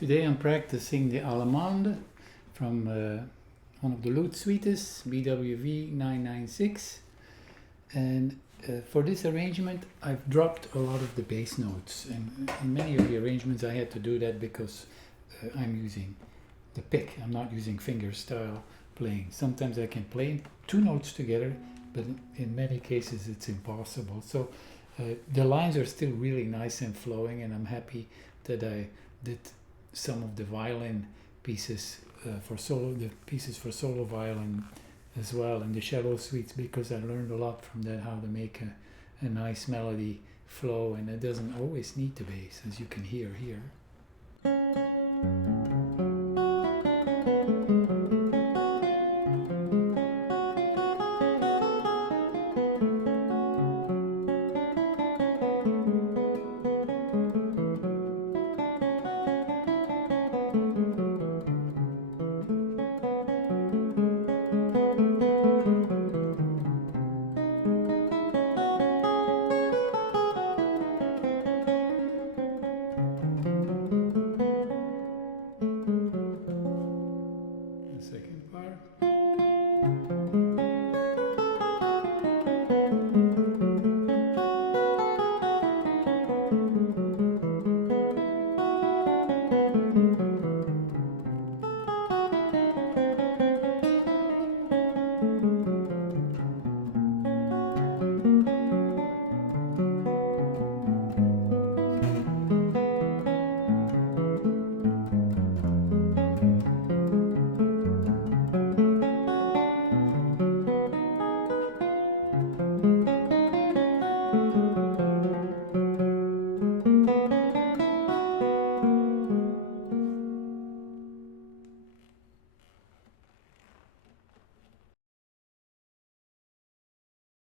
Today I'm practicing the Allemande from one of the lute suites, BWV 996, and for this arrangement I've dropped a lot of the bass notes, and in many of the arrangements I had to do that because I'm using the pick. I'm not using finger style playing. Sometimes I can play two notes together, but in many cases it's impossible. So the lines are still really nice and flowing, and I'm happy that I did some of the violin pieces for solo violin as well, and the cello suites, because I learned a lot from that, how to make a nice melody flow, and it doesn't always need the bass, as you can hear here.